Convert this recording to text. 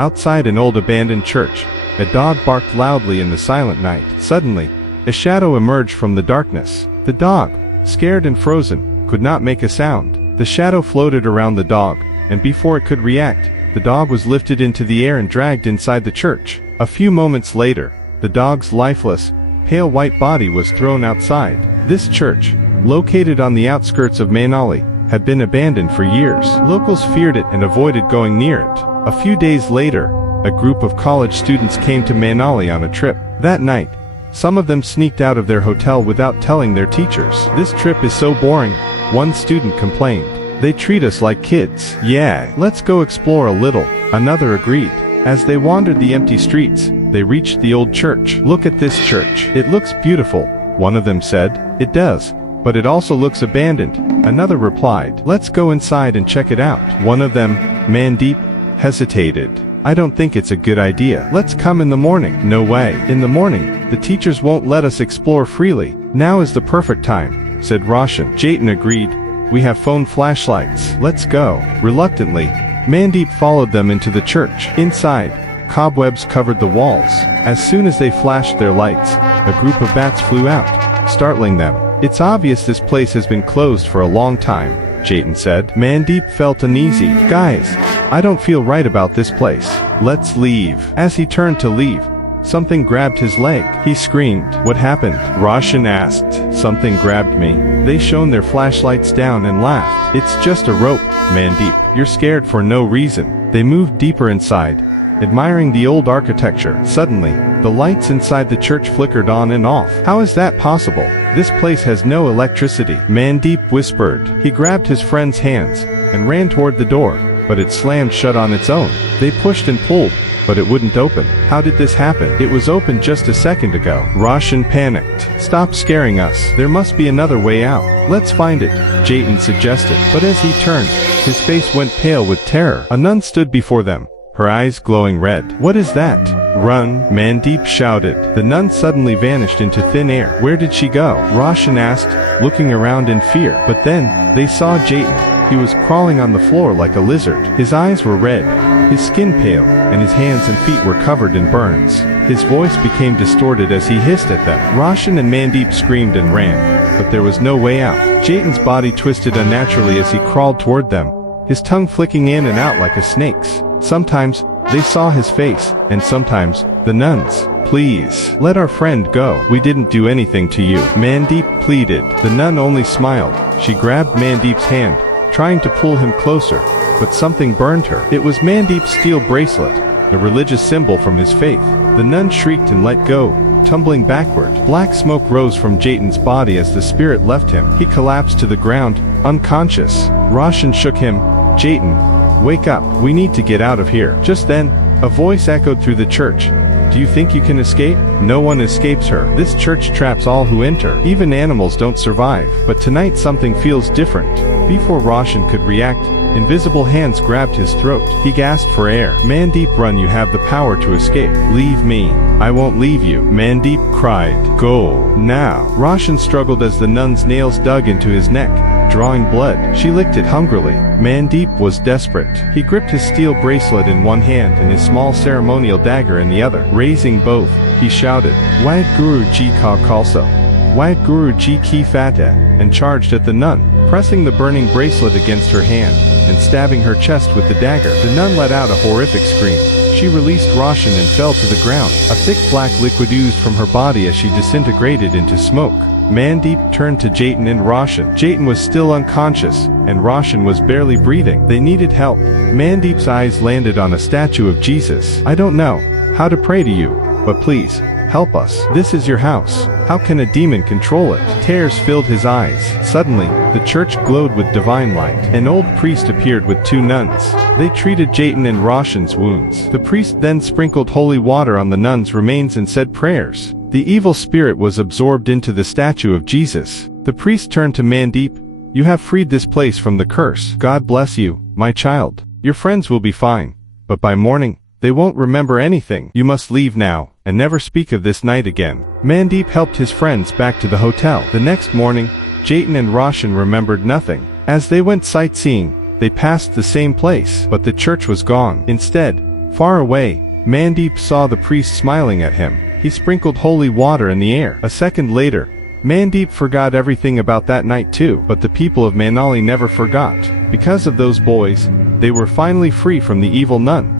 Outside an old abandoned church, a dog barked loudly in the silent night. Suddenly, a shadow emerged from the darkness. The dog, scared and frozen, could not make a sound. The shadow floated around the dog, and before it could react, the dog was lifted into the air and dragged inside the church. A few moments later, the dog's lifeless, pale white body was thrown outside. This church, located on the outskirts of Manali, had been abandoned for years. Locals feared it and avoided going near it. A few days later, a group of college students came to Manali on a trip. That night, some of them sneaked out of their hotel without telling their teachers. "This trip is so boring," one student complained. "They treat us like kids." "Yeah, let's go explore a little," another agreed. As they wandered the empty streets, they reached the old church. "Look at this church. It looks beautiful," one of them said. "It does, but it also looks abandoned," another replied. "Let's go inside and check it out." One of them, Mandeep, hesitated. "I don't think it's a good idea. Let's come in the morning." "No way. In the morning, the teachers won't let us explore freely." "Now is the perfect time," said Roshan. Jayden agreed. "We have phone flashlights. Let's go." Reluctantly, Mandeep followed them into the church. Inside, cobwebs covered the walls. As soon as they flashed their lights, a group of bats flew out, startling them. "It's obvious this place has been closed for a long time," Jayden said. Mandeep felt uneasy. "Guys, I don't feel right about this place. Let's leave." As he turned to leave, something grabbed his leg. He screamed. "What happened?" Roshan asked. "Something grabbed me." They shone their flashlights down and laughed. "It's just a rope, Mandeep. You're scared for no reason." They moved deeper inside, admiring the old architecture. Suddenly, the lights inside the church flickered on and off. "How is that possible? This place has no electricity," Mandeep whispered. He grabbed his friend's hands and ran toward the door, but it slammed shut on its own. They pushed and pulled, but it wouldn't open. "How did this happen? It was open just a second ago." Roshan panicked. "Stop scaring us. There must be another way out." "Let's find it," Jayden suggested. But as he turned, his face went pale with terror. A nun stood before them, her eyes glowing red. "What is that?" "Run," Mandeep shouted. The nun suddenly vanished into thin air. "Where did she go?" Roshan asked, looking around in fear. But then, they saw Jayden. He was crawling on the floor like a lizard. His eyes were red, his skin pale, and his hands and feet were covered in burns. His voice became distorted as he hissed at them. Roshan and Mandeep screamed and ran, but there was no way out. Jayden's body twisted unnaturally as he crawled toward them, his tongue flicking in and out like a snake's. Sometimes, they saw his face, and sometimes, the nuns. "Please, let our friend go. We didn't do anything to you," Mandeep pleaded. The nun only smiled. She grabbed Mandeep's hand, trying to pull him closer, but something burned her. It was Mandeep's steel bracelet, a religious symbol from his faith. The nun shrieked and let go, tumbling backward. Black smoke rose from Jayden's body as the spirit left him. He collapsed to the ground, unconscious. Roshan shook him. "Jayden, wake up. We need to get out of here." Just then, a voice echoed through the church. "Do you think you can escape?" "No one escapes her. This church traps all who enter. Even animals don't survive. But tonight something feels different." Before Roshan could react, invisible hands grabbed his throat. He gasped for air. "Mandeep, run. You have the power to escape." "Leave me. I won't leave you," Mandeep cried. "Go now." Roshan struggled as the nun's nails dug into his neck, drawing blood. She licked it hungrily. Mandeep was desperate. He gripped his steel bracelet in one hand and his small ceremonial dagger in the other. Raising both, he shouted, "Wad Guru Ji Ka Khalsa, Wad Guru Ji Ki Fateh," and charged at the nun, pressing the burning bracelet against her hand and stabbing her chest with the dagger. The nun let out a horrific scream. She released Roshan and fell to the ground. A thick black liquid oozed from her body as she disintegrated into smoke. Mandeep turned to Jayden and Roshan. Jayden was still unconscious, and Roshan was barely breathing. They needed help. Mandeep's eyes landed on a statue of Jesus. "I don't know how to pray to you, but please, help us. This is your house. How can a demon control it?" Tears filled his eyes. Suddenly, the church glowed with divine light. An old priest appeared with two nuns. They treated Jayden and Roshan's wounds. The priest then sprinkled holy water on the nuns' remains and said prayers. The evil spirit was absorbed into the statue of Jesus. The priest turned to Mandeep. "You have freed this place from the curse. God bless you, my child. Your friends will be fine, but by morning, they won't remember anything. You must leave now, and never speak of this night again." Mandeep helped his friends back to the hotel. The next morning, Jayden and Roshan remembered nothing. As they went sightseeing, they passed the same place, but the church was gone. Instead, Far away, Mandeep saw the priest smiling at him. He sprinkled holy water in the air. A second later, Mandeep forgot everything about that night too, but the people of Manali never forgot. Because of those boys, they were finally free from the evil nun.